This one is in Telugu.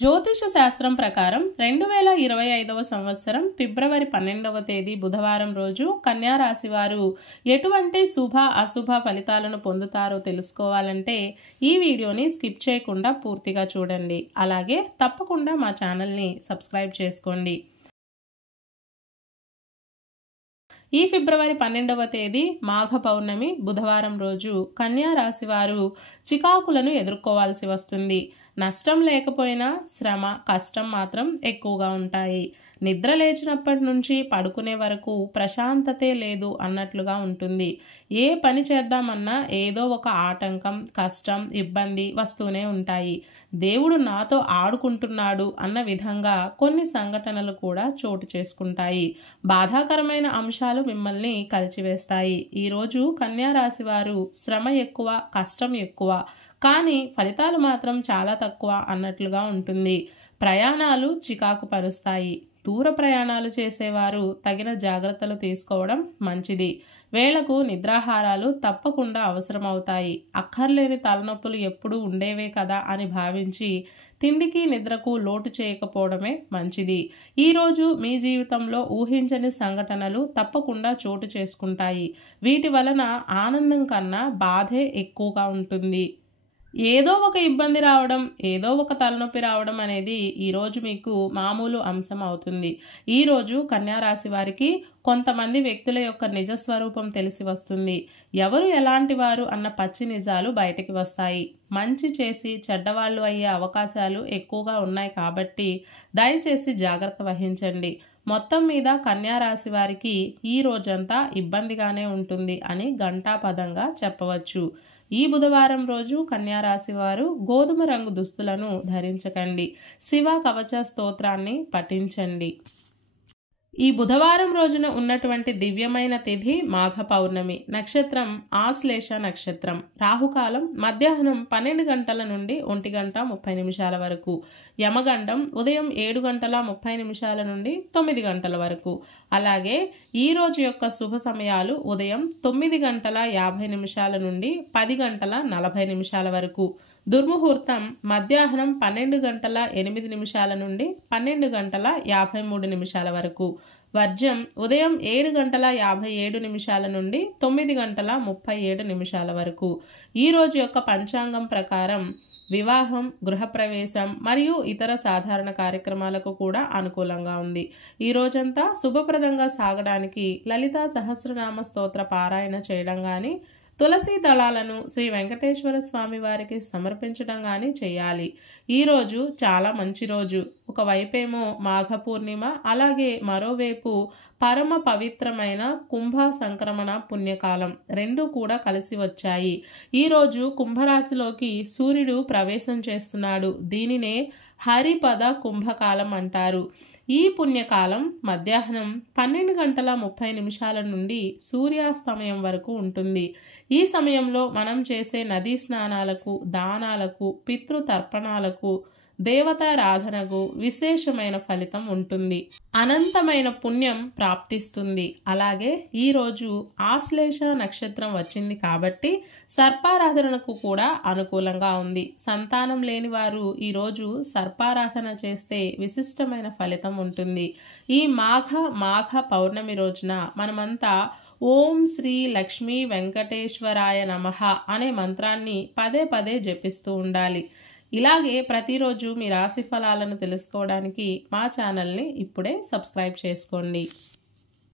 జ్యోతిష శాస్త్రం ప్రకారం 2025వ సంవత్సరం ఫిబ్రవరి 12వ తేదీ బుధవారం రోజు కన్యా రాశి వారు ఎటువంటి శుభ అశుభ ఫలితాలను పొందుతారో తెలుసుకోవాలంటే ఈ వీడియోని స్కిప్ చేయకుండా పూర్తిగా చూడండి. అలాగే తప్పకుండా మా ఛానల్ని సబ్స్క్రైబ్ చేసుకోండి. ఈ ఫిబ్రవరి 12వ తేదీ మాఘ పౌర్ణమి బుధవారం రోజు కన్యా రాశి వారు చికాకులను ఎదుర్కోవాల్సి వస్తుంది. నష్టం లేకపోయినా శ్రమ కష్టం మాత్రం ఎక్కువగా ఉంటాయి. నిద్ర లేచినప్పటి నుంచి పడుకునే వరకు ప్రశాంతతే లేదు అన్నట్లుగా ఉంటుంది. ఏ పని చేద్దామన్నా ఏదో ఒక ఆటంకం, కష్టం, ఇబ్బంది వస్తూనే ఉంటాయి. దేవుడు నాతో ఆడుకుంటున్నాడు అన్న విధంగా కొన్ని సంఘటనలు కూడా చోటు చేసుకుంటాయి. బాధాకరమైన అంశాలు మిమ్మల్ని కలిచివేస్తాయి. ఈరోజు కన్యా రాశి వారు శ్రమ ఎక్కువ, కష్టం ఎక్కువ, కానీ ఫలితాలు మాత్రం చాలా తక్కువ అన్నట్లుగా ఉంటుంది. ప్రయాణాలు చికాకు పరుస్తాయి. దూర ప్రయాణాలు చేసేవారు తగిన జాగ్రత్తలు తీసుకోవడం మంచిది. వేళకు నిద్రాహారాలు తప్పకుండా అవసరమవుతాయి. అక్కర్లేని తలనొప్పులు ఎప్పుడూ ఉండేవే కదా అని భావించి తిండికి నిద్రకు లోటు చేయకపోవడమే మంచిది. ఈరోజు మీ జీవితంలో ఊహించని సంఘటనలు తప్పకుండా చోటు చేసుకుంటాయి. వీటి వలన ఆనందం కన్నా బాధే ఎక్కువగా ఉంటుంది. ఏదో ఒక ఇబ్బంది రావడం, ఏదో ఒక తలనొప్పి రావడం అనేది ఈరోజు మీకు మామూలు అంశం అవుతుంది. ఈరోజు కన్యా రాశి వారికి కొంతమంది వ్యక్తుల యొక్క నిజస్వరూపం తెలిసి వస్తుంది. ఎవరు ఎలాంటి వారు అన్న పచ్చి నిజాలు బయటికి వస్తాయి. మంచి చేసి చెడ్డవాళ్ళు అయ్యే అవకాశాలు ఎక్కువగా ఉన్నాయి కాబట్టి దయచేసి జాగ్రత్త వహించండి. మొత్తం మీద కన్యా రాశి వారికి ఈ రోజంతా ఇబ్బందిగానే ఉంటుంది అని ఘంటాపథంగా చెప్పవచ్చు. ఈ బుధవారం రోజు కన్యా రాశి వారు గోధుమ రంగు దుస్తులను ధరించకండి. శివ కవచ స్తోత్రాన్ని పఠించండి. ఈ బుధవారం రోజున ఉన్నటువంటి దివ్యమైన తిథి మాఘ పౌర్ణమి. నక్షత్రం ఆశ్లేష నక్షత్రం. రాహుకాలం మధ్యాహ్నం 12 గంటల నుండి 1 గంట 30 నిమిషాల వరకు. యమగండం ఉదయం 7 గంటల 30 నిమిషాల నుండి 9 గంటల వరకు. అలాగే ఈ రోజు యొక్క శుభ సమయాలు ఉదయం 9 గంటల 50 నిమిషాల నుండి 10 గంటల 40 నిమిషాల వరకు. దుర్ముహూర్తం మధ్యాహ్నం 12 గంటల 8 నిమిషాల నుండి 12 గంటల 53 నిమిషాల వరకు. వర్జం ఉదయం 7 గంటల 57 నిమిషాల నుండి 9 గంటల 37 నిమిషాల వరకు. ఈ రోజు యొక్క పంచాంగం ప్రకారం వివాహం, గృహప్రవేశం మరియు ఇతర సాధారణ కార్యక్రమాలకు కూడా అనుకూలంగా ఉంది. ఈ రోజంతా శుభప్రదంగా సాగడానికి లలితా సహస్రనామ స్తోత్ర పారాయణ చేయడం కానీ, తులసి దళాలను శ్రీ వెంకటేశ్వర స్వామి వారికి సమర్పించడం కానీ చేయాలి. ఈరోజు చాలా మంచి రోజు. ఒకవైపేమో మాఘ పూర్ణిమ, అలాగే మరోవైపు పరమ పవిత్రమైన కుంభ సంక్రమణ పుణ్యకాలం రెండూ కూడా కలిసి వచ్చాయి. ఈరోజు కుంభరాశిలోకి సూర్యుడు ప్రవేశం చేస్తున్నాడు. దీనినే హరిపద కుంభకాలం అంటారు. ఈ పుణ్యకాలం మధ్యాహ్నం 12 గంటల 30 నిమిషాల నుండి సూర్యాస్తమయం వరకు ఉంటుంది. ఈ సమయంలో మనం చేసే నదీ స్నానాలకు, దానాలకు, పితృతర్పణాలకు, దేవతారాధనకు విశేషమైన ఫలితం ఉంటుంది. అనంతమైన పుణ్యం ప్రాప్తిస్తుంది. అలాగే ఈరోజు ఆశ్లేష నక్షత్రం వచ్చింది కాబట్టి సర్పారాధనకు కూడా అనుకూలంగా ఉంది. సంతానం లేని వారు ఈరోజు సర్పారాధన చేస్తే విశిష్టమైన ఫలితం ఉంటుంది. ఈ మాఘ పౌర్ణమి రోజున మనమంతా ఓం శ్రీ లక్ష్మీ వెంకటేశ్వరాయ నమః అనే మంత్రాన్ని పదే పదే జపిస్తూ ఉండాలి. ఇలాగే ప్రతిరోజు మీ రాశి ఫలాలను తెలుసుకోవడానికి మా ఛానల్ని ఇప్పుడే సబ్స్క్రైబ్ చేసుకోండి.